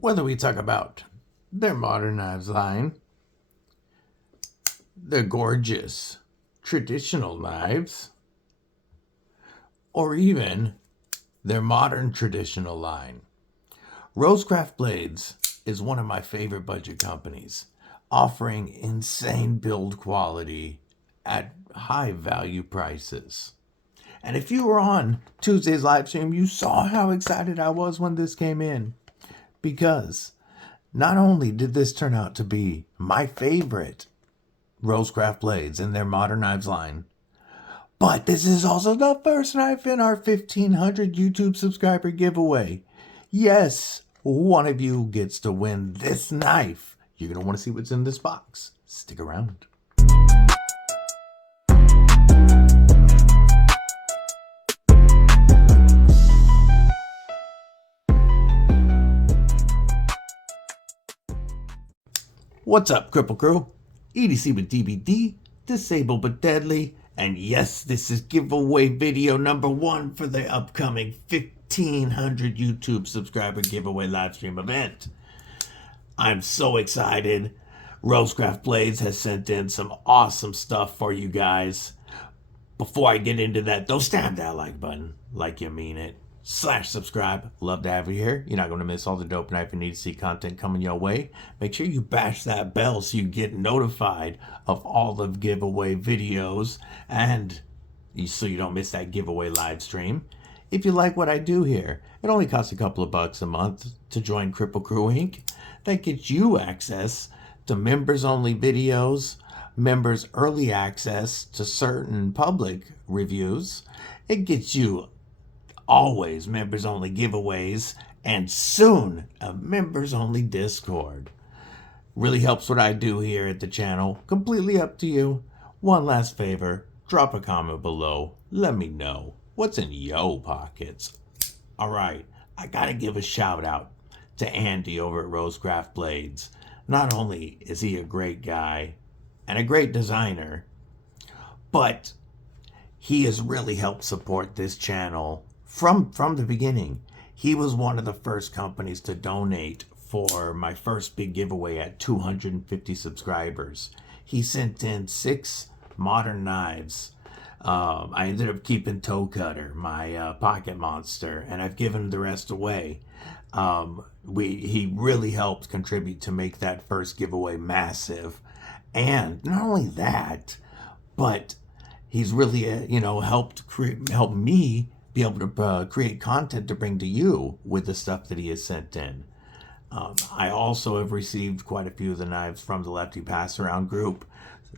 Whether we talk about their modern knives line, their gorgeous traditional knives, or even their modern traditional line, Rosecraft Blades is one of my favorite budget companies, offering insane build quality at high value prices. And if you were on Tuesday's live stream, you saw how excited I was when this came in. Because not only did this turn out to be my favorite Rosecraft Blades in their modern knives line, but this is also the first knife in our 1,500 YouTube subscriber giveaway. Yes, one of you gets to win this knife. You're going to want to see what's in this box. Stick around. What's up, Kripple Crew? EDC with DBD, disabled but deadly, and yes, this is giveaway video number 1 for the upcoming 1,500 YouTube subscriber giveaway live stream event. I'm so excited. Rosecraft Blades has sent in some awesome stuff for you guys. Before I get into that, though, stab that like button like you mean it. /subscribe. Love to have you here. You're not going to miss all the dope knife and EDC content coming your way. Make sure you bash that bell so you get notified of all the giveaway videos and so you don't miss that giveaway live stream. If you like what I do here, it only costs a couple of bucks a month to join Kripple Crew Inc. That gets you access to members only videos, members early access to certain public reviews. It gets you always members only giveaways, and soon a members only Discord. Really helps what I do here at the channel. Completely up to you. One last favor, drop a comment below. Let me know what's in yo pockets. Alright, I gotta give a shout out to Andy over at Rosecraft Blades. Not only is he a great guy and a great designer, but he has really helped support this channel from the beginning. He was one of the first companies to donate for my first big giveaway at 250 subscribers. He sent in 6 modern knives. I ended up keeping Toe Cutter, my pocket monster, and I've given the rest away. He really helped contribute to make that first giveaway massive. And not only that, but he's really helped me be able to create content to bring to you with the stuff that he has sent in. I also have received quite a few of the knives from the Lefty Pass Around group.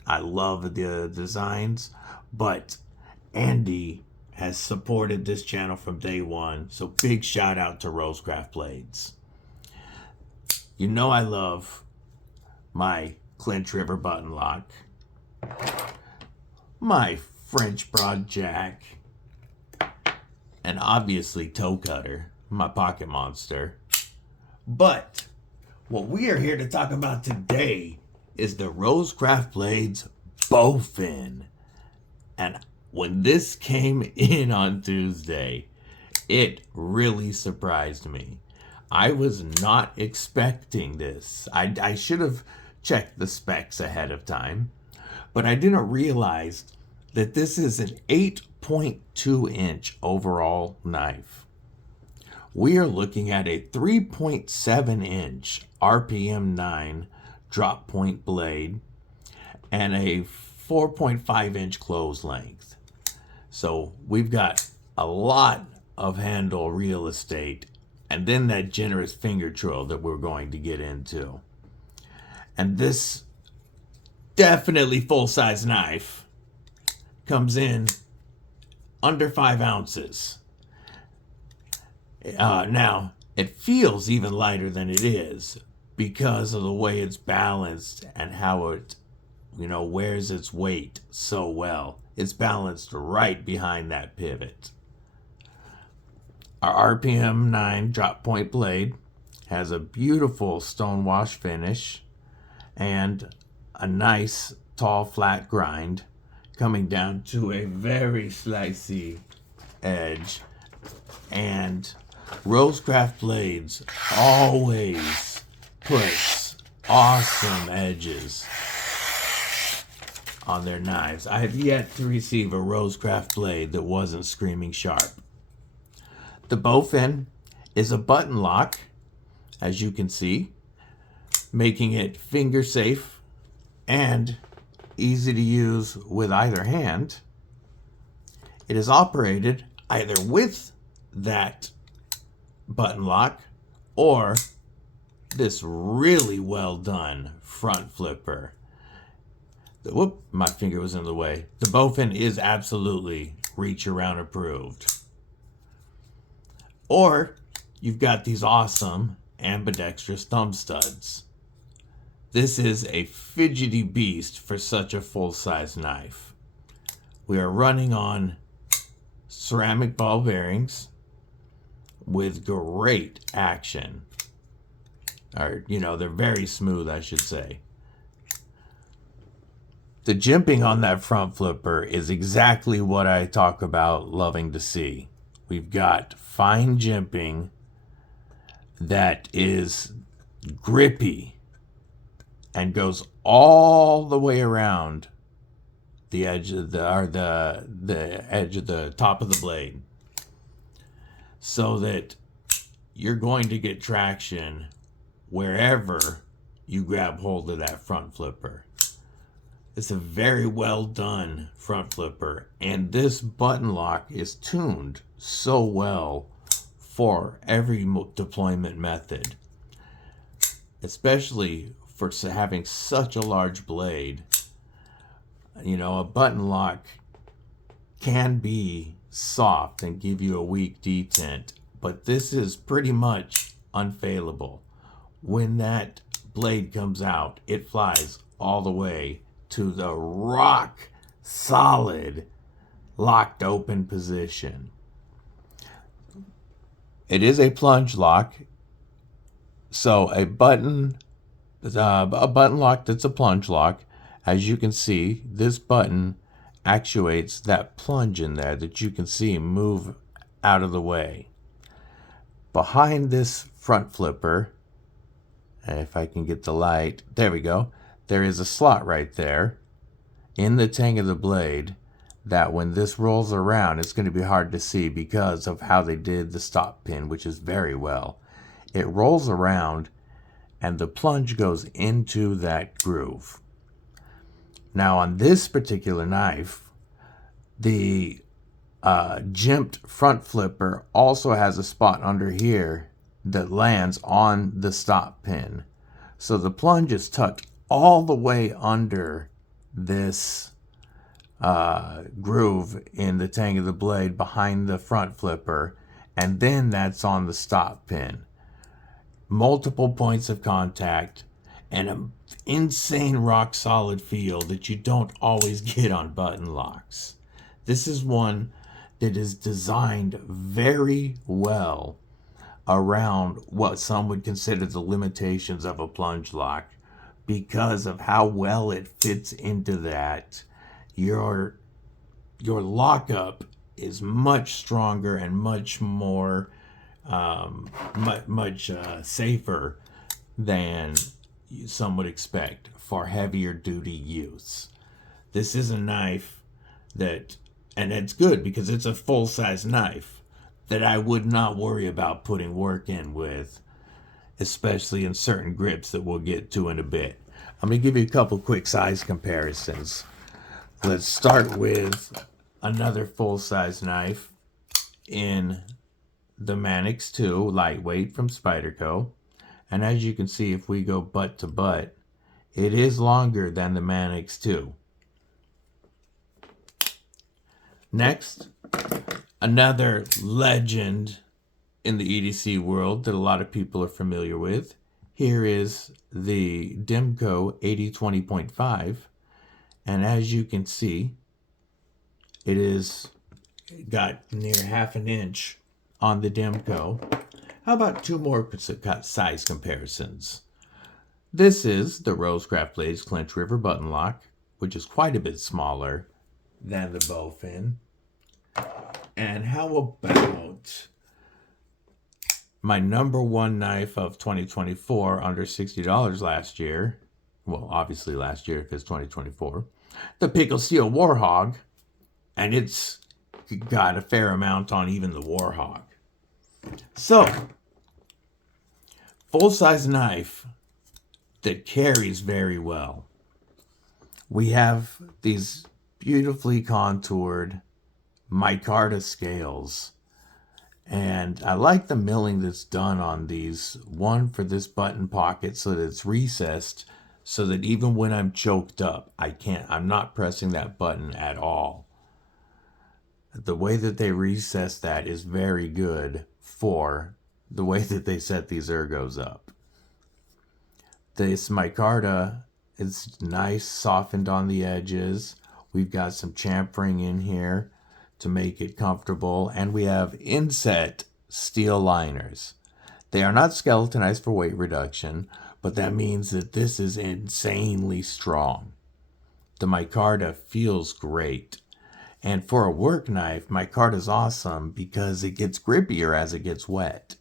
I love the designs, but Andy has supported this channel from day one, so big shout out to Rosecraft Blades. You know I love my Clinch River button lock, my French Broad Jack, and obviously Toe Cutter, my pocket monster. But what we are here to talk about today is the Rosecraft Blades Bowfin. And when this came in on Tuesday, it really surprised me. I was not expecting this. I should have checked the specs ahead of time, but I didn't realize that this is an 8.2 inch overall knife. We are looking at a 3.7 inch RPM9 Drop Point blade and a 4.5 inch close length. So we've got a lot of handle real estate, and then that generous finger trill that we're going to get into. And this definitely full-size knife comes in under 5 ounces. Now, it feels even lighter than it is because of the way it's balanced and how it, wears its weight so well. It's balanced right behind that pivot. Our RPM9 Drop Point blade has a beautiful stonewash finish and a nice tall flat grind coming down to a very slicey edge and Rosecraft blades always puts awesome edges on their knives. I have yet to receive a Rosecraft blade that wasn't screaming sharp. The Bowfin is a button lock, as you can see, making it finger safe and easy to use with either hand. It is operated either with that button lock or this really well done front flipper. Whoop, my finger was in the way. The Bowfin is absolutely reach around approved. Or you've got these awesome ambidextrous Thumbstuds. This is a fidgety beast for such a full-size knife. We are running on ceramic ball bearings with great action. Or, you know, they're very smooth, I should say. The jimping on that front flipper is exactly what I talk about loving to see. We've got fine jimping that is grippy and goes all the way around the edge of the edge of the top of the blade, so that you're going to get traction wherever you grab hold of that front flipper. It's a very well done front flipper, and this button lock is tuned so well for every deployment method, especially for having such a large blade. You know, a button lock can be soft and give you a weak detent, but this is pretty much unfailable. When that blade comes out, it flies all the way to the rock solid locked open position. It is a plunge lock, so a button lock that's a plunge lock. As you can see, this button actuates that plunge in there that you can see move out of the way. Behind this front flipper, if I can get the light, there we go, there is a slot right there in the tang of the blade that when this rolls around, it's going to be hard to see because of how they did the stop pin, which is very well. It rolls around and the plunge goes into that groove. Now on this particular knife, the jimped front flipper also has a spot under here that lands on the stop pin. So the plunge is tucked all the way under this groove in the tang of the blade behind the front flipper, and then that's on the stop pin. Multiple points of contact and an insane rock solid feel that you don't always get on button locks. This is one that is designed very well around what some would consider the limitations of a plunge lock, because of how well it fits into that. Your lockup is much stronger and much more much safer than some would expect for heavier duty use. This is a knife that, and it's good because it's a full-size knife, that I would not worry about putting work in with, especially in certain grips that we'll get to in a bit. I'm going to give you a couple quick size comparisons. Let's start with another full-size knife in the Mannix 2 lightweight from Spyderco. And as you can see, if we go butt to butt, it is longer than the Mannix 2. Next, another legend in the EDC world that a lot of people are familiar with. Here is the Demco 8020.5, and as you can see, it is got near half an inch on the Demco. How about two more size comparisons? This is the Rosecraft Blades Clinch River button lock, which is quite a bit smaller than the Bowfin. And how about my number one knife of 2024, under $60 last year. Well, obviously last year because 2024. The Pickle Steel Warhog. And it's got a fair amount on even the Warhog. So, full-size knife that carries very well. We have these beautifully contoured micarta scales. And I like the milling that's done on these. One for this button pocket so that it's recessed so that even when I'm choked up, I'm not pressing that button at all. The way that they recess that is very good for the way that they set these ergos up. This micarta is nice, softened on the edges. We've got some chamfering in here to make it comfortable. And we have inset steel liners. They are not skeletonized for weight reduction, but that means that this is insanely strong. The micarta feels great. And for a work knife, micarta is awesome because it gets grippier as it gets wet.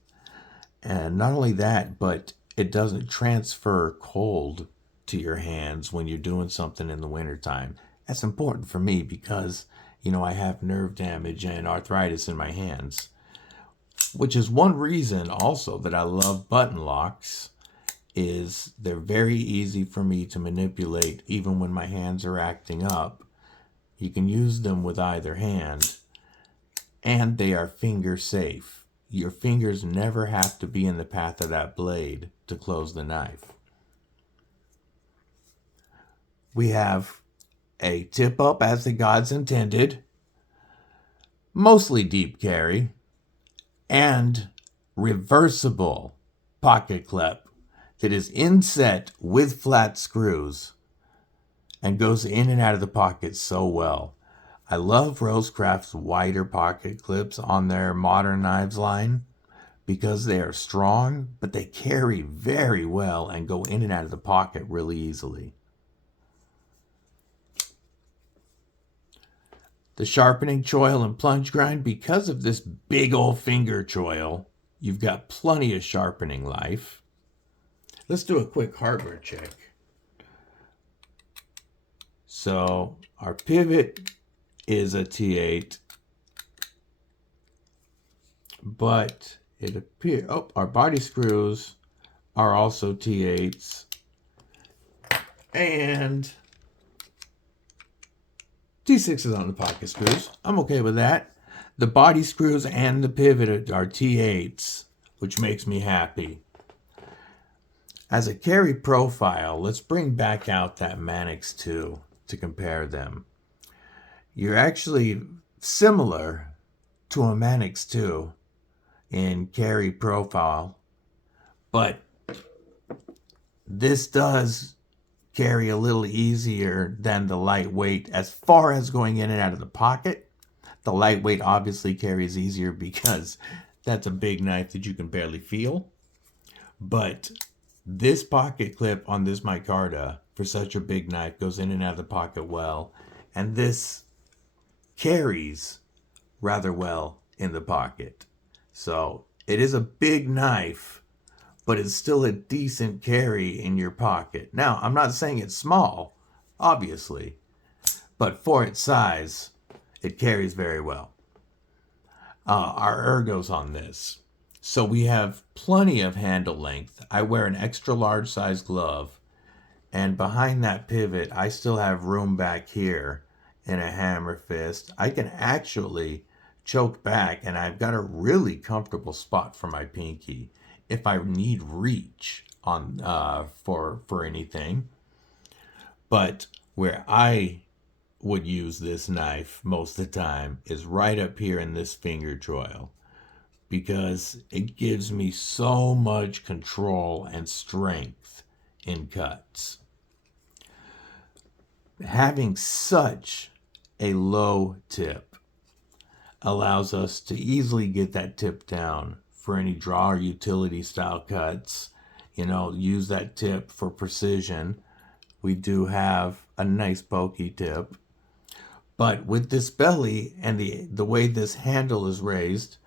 And not only that, but it doesn't transfer cold to your hands when you're doing something in the wintertime. That's important for me because, I have nerve damage and arthritis in my hands. Which is one reason also that I love button locks, is they're very easy for me to manipulate even when my hands are acting up. You can use them with either hand, and they are finger safe. Your fingers never have to be in the path of that blade to close the knife. We have a tip up as the gods intended, mostly deep carry, and reversible pocket clip that is inset with flat screws and goes in and out of the pocket so well. I love Rosecraft's wider pocket clips on their modern knives line because they are strong, but they carry very well and go in and out of the pocket really easily. The sharpening choil and plunge grind, because of this big old finger choil, you've got plenty of sharpening life. Let's do a quick hardware check. So our pivot is a T8, but it appears, our body screws are also T8s, and T6s on the pocket screws. I'm okay with that. The body screws and the pivot are T8s, which makes me happy. As a carry profile, let's bring back out that Manix 2 to compare them. You're actually similar to a Manix 2 in carry profile, but this does carry a little easier than the lightweight as far as going in and out of the pocket. The lightweight obviously carries easier because that's a big knife that you can barely feel. But this pocket clip on this micarta for such a big knife goes in and out of the pocket well, and this carries rather well in the pocket. So it is a big knife, but it's still a decent carry in your pocket. Now, I'm not saying it's small, obviously, but for its size, it carries very well. Our ergos on this. So we have plenty of handle length. I wear an extra large size glove, and behind that pivot, I still have room back here in a hammer fist. I can actually choke back, and I've got a really comfortable spot for my pinky if I need reach on for anything. But where I would use this knife most of the time is right up here in this finger choil, because it gives me so much control and strength in cuts. Having such a low tip allows us to easily get that tip down for any draw or utility style cuts. Use that tip for precision. We do have a nice pokey tip, but with this belly and the way this handle is raised,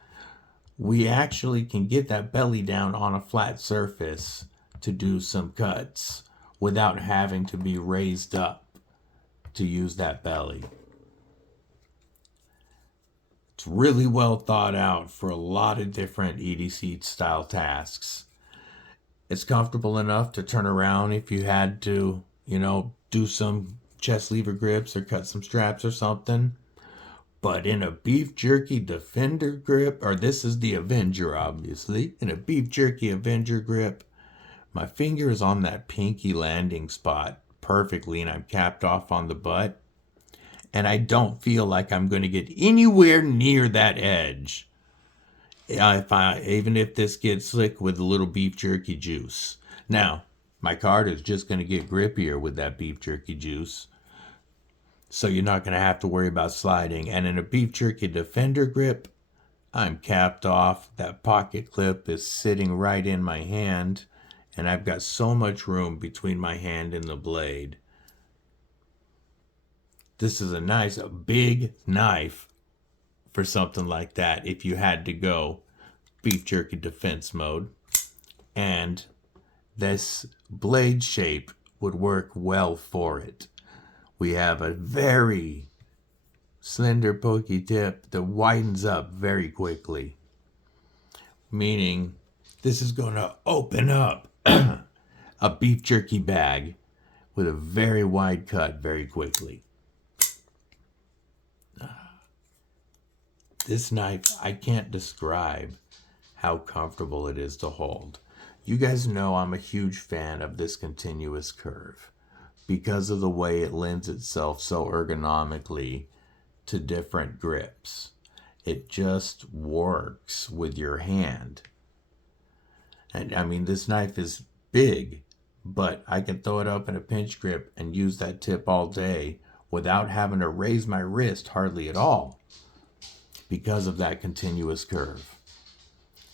we actually can get that belly down on a flat surface to do some cuts without having to be raised up to use that belly. It's really well thought out for a lot of different EDC style tasks. It's comfortable enough to turn around if you had to, do some chest lever grips or cut some straps or something. But in a beef jerky defender grip, or this is the Avenger obviously, in a beef jerky Avenger grip, my finger is on that pinky landing spot perfectly and I'm capped off on the butt. And I don't feel like I'm going to get anywhere near that edge. Even if this gets slick with a little beef jerky juice. Now, my card is just going to get grippier with that beef jerky juice. So you're not going to have to worry about sliding. And in a beef jerky defender grip, I'm capped off. That pocket clip is sitting right in my hand. And I've got so much room between my hand and the blade. This is a nice big knife for something like that if you had to go beef jerky defense mode. And this blade shape would work well for it. We have a very slender pokey tip that widens up very quickly, meaning this is going to open up a beef jerky bag with a very wide cut very quickly. This knife, I can't describe how comfortable it is to hold. You guys know I'm a huge fan of this continuous curve because of the way it lends itself so ergonomically to different grips. It just works with your hand. And I mean, this knife is big, but I can throw it up in a pinch grip and use that tip all day without having to raise my wrist hardly at all because of that continuous curve.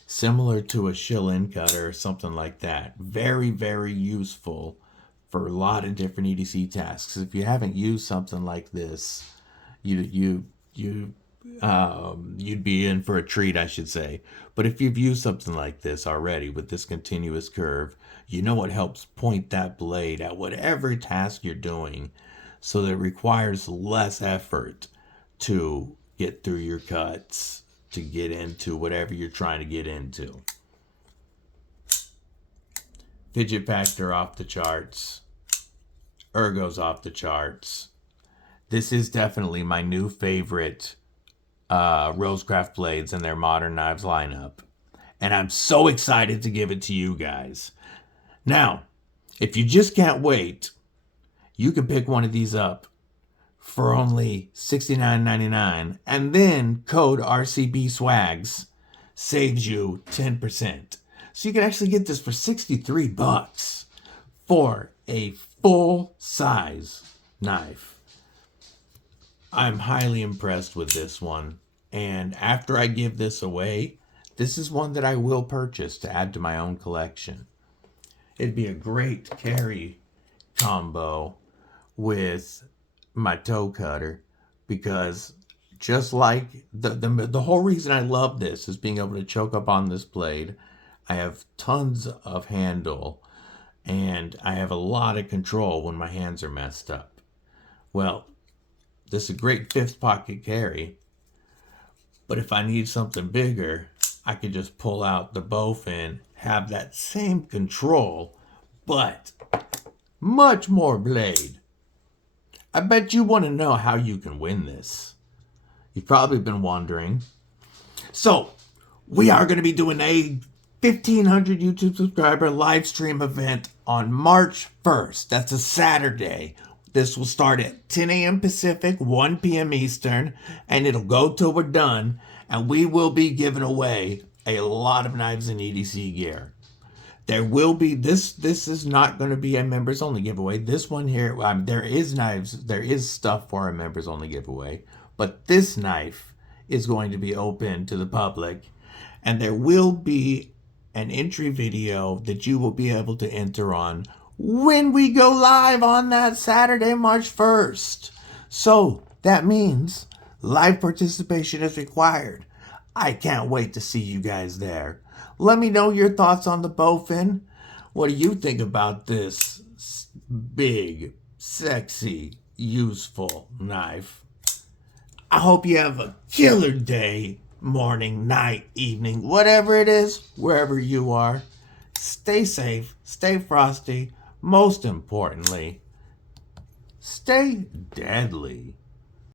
Similar to a shill-in cutter or something like that. Very, very useful for a lot of different EDC tasks. If you haven't used something like this, you'd be in for a treat, I should say. But if you've used something like this already with this continuous curve, you know it helps point that blade at whatever task you're doing so that it requires less effort to get through your cuts, to get into whatever you're trying to get into. Fidget factor off the charts. Ergo's off the charts. This is definitely my new favorite Rosecraft blades in their Modern Knives lineup. And I'm so excited to give it to you guys. Now, if you just can't wait, you can pick one of these up for only $69.99, and then code RCBSWAGGS saves you 10%. So you can actually get this for $63 for a full-size knife. I'm highly impressed with this one, and after I give this away, this is one that I will purchase to add to my own collection. It'd be a great carry combo with my toe cutter, because just like the whole reason I love this is being able to choke up on this blade. I have tons of handle and I have a lot of control when my hands are messed up. Well, this is a great fifth pocket carry, but if I need something bigger, I could just pull out the Bowfin, have that same control, but much more blade. I bet you want to know how you can win this. You've probably been wondering. So, we are going to be doing a 1,500 YouTube subscriber live stream event on March 1st. That's a Saturday. This will start at 10 a.m. Pacific, 1 p.m. Eastern, and it'll go till we're done. And we will be giving away a lot of knives and EDC gear. There will be, this is not going to be a members only giveaway. This one here, there is knives, there is stuff for a members only giveaway. But this knife is going to be open to the public. And there will be an entry video that you will be able to enter on when we go live on that Saturday, March 1st. So that means live participation is required. I can't wait to see you guys there. Let me know your thoughts on the Bowfin. What do you think about this big, sexy, useful knife? I hope you have a killer day, morning, night, evening, whatever it is, wherever you are. Stay safe, stay frosty. Most importantly, stay deadly.